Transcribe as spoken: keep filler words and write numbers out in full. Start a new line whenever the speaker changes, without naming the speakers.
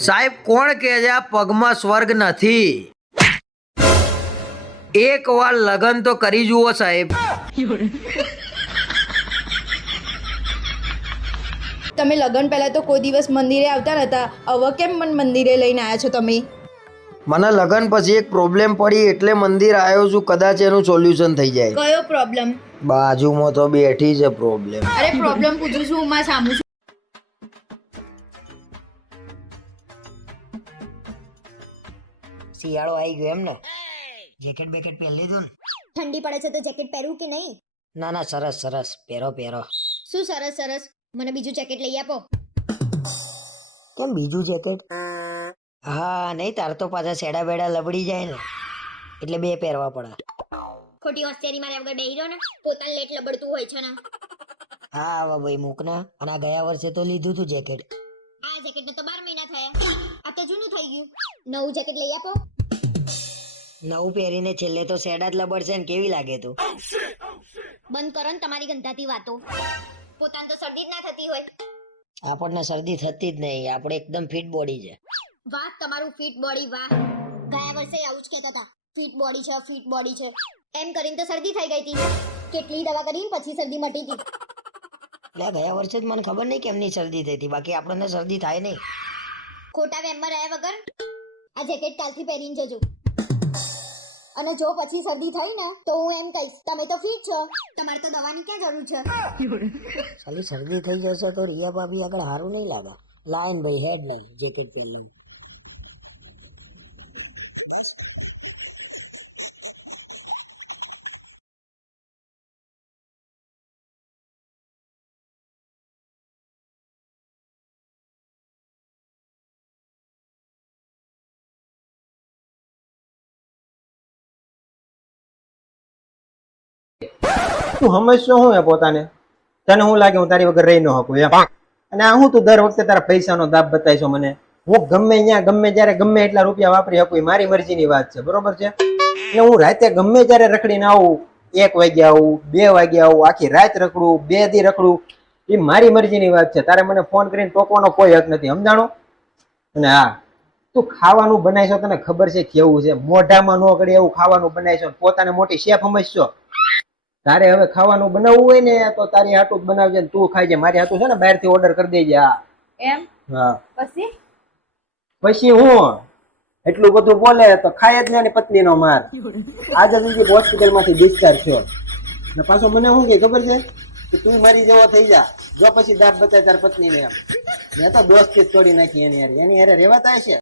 સાહેબ કોણ કહે છે આ પગમાં સ્વર્ગ નથી? એક વાર લગન તો કરી જુઓ સાહેબ.
તમે લગન પહેલા તો કોઈ દિવસ મંદિરે આવતા નતા, હવે કેમ મને મંદિરે લઈને આવ્યા છો તમે?
મને લગન પછી એક પ્રોબ્લેમ પડી એટલે મંદિર આવ્યો છું, કદાચ એનું સોલ્યુશન થઈ જાય.
કયો પ્રોબ્લેમ?
બાજુમાં તો બેઠી છે પ્રોબ્લેમ.
અરે પ્રોબ્લેમ પૂછું છું, હું માં સામું છું.
શિયાળો આવી ગયો એમ ને? જેકેટ બેકેટ પહેરી લીધું ને?
ઠંડી પડે છે તો જેકેટ પહેરવું કે નહીં?
ના ના, સરસ સરસ, પહેરો પહેરો.
શું સરસ સરસ? મને બીજું જેકેટ લઈ આપો.
કેમ બીજું જેકેટ? હા નહીં, તાર તો પાછા સેડા બેડા લબડી જાય ને એટલે બે પહેરવા પડે.
ખોટી હોશિયારી મારે વગર બેહી રહ્યો ને, પોતાને લેટ લબડતું હોય છે ને.
હા હવે ભાઈ મૂકના. અને આ ગયા વર્ષે તો લીધું તું જેકેટ.
આ જેકેટને તો બાર મહિના થયા, આ તો જૂનું થઈ ગયું. નવું જેકેટ લઈ આપો.
નવું પહેરીને છેલ્લે તો સેડા જ લબડશે ને, કેવી લાગે તું?
બંધ કરો ને તમારી ગંધાતી વાતો. પોતાને તો શરદી જ ના થતી હોય.
આપણને શરદી થતી જ નહીં, આપણે એકદમ ફિટ બોડી છે.
વાહ તમારું ફિટ બોડી, વાહ. ગયા વર્ષે આવું જ કહેતા હતા, ફિટ બોડી છે ફિટ બોડી છે એમ કરીને તો શરદી થઈ ગઈ હતી. કેટલી દવા કરીને પછી શરદી મટી હતી.
એટલે ગયા વર્ષે જ મને ખબર નહીં કેમની શરદી થઈ હતી, બાકી આપણને શરદી થાય નહીં.
ખોટા વેમમાં રહ્યા વગર આ જેકેટ કાલથી પહેરીને જજો. અને જો પછી શરદી થઈ ને તો હું એમ કહીશ, તમે તો ફિટ છો, તમારે તો દવાની ક્યાં જરૂર છે?
ખાલી શરદી થઈ જશે તો રિયા ભાભી આગળ સારું નહીં લાગે. લાઈન ભાઈ હેડ લઈ જેકેટ પહેરલું.
તું સમજશો હું એ પોતાને? તને શું લાગે હું તારી વગર રહી ન શકું એમ? અને આ હું તું દર વખતે તારા પૈસાનો દાબ બતાવીશો મને? હું ગમે ત્યાં ગમે ત્યારે ગમે એટલા રૂપિયા વાપરી શકું, એ મારી મરજીની વાત છે, બરોબર છે? એટલે હું રાતે ગમે ત્યારે રખડીને આવું, એક વાગે આવું, બે વાગે આવું, આખી રાત રખડું, બે દી રખડું, એ મારી મરજીની વાત છે. તારે મને ફોન કરીને ટોકવાનો કોઈ હક નથી, સમજાણો? અને હા, તું ખાવાનું બનાવીશો તને ખબર છે કેવું છે? મોઢામાં ન કરે એવું ખાવાનું બનાવીશો, પોતાને મોટી શેફ સમજશો. તારે હવે ખાવાનું બનાવવું હોય ને તો તારી હાટું જ બનાવજે, તું ખાઈ જાય. મારી હાટું છે ને બહારથી ઓર્ડર કરી દેજે. હા
એમ?
હા.
પછી
પછી હું એટલું બધું બોલે તો ખાય જ ને પત્ની નો માર. આજે સુધી હોસ્પિટલ માંથી ડિસ્ચાર્જ થયો ને પાછો મને શું કે ખબર છે કે તું મારી જેવો થઈ જા, જો પછી દાબ બતાય તાર પત્ની ને. એમ મેં તો દોસ્તી જ તોડી નાખી એની યાર, એની યારે રેવાતા હશે.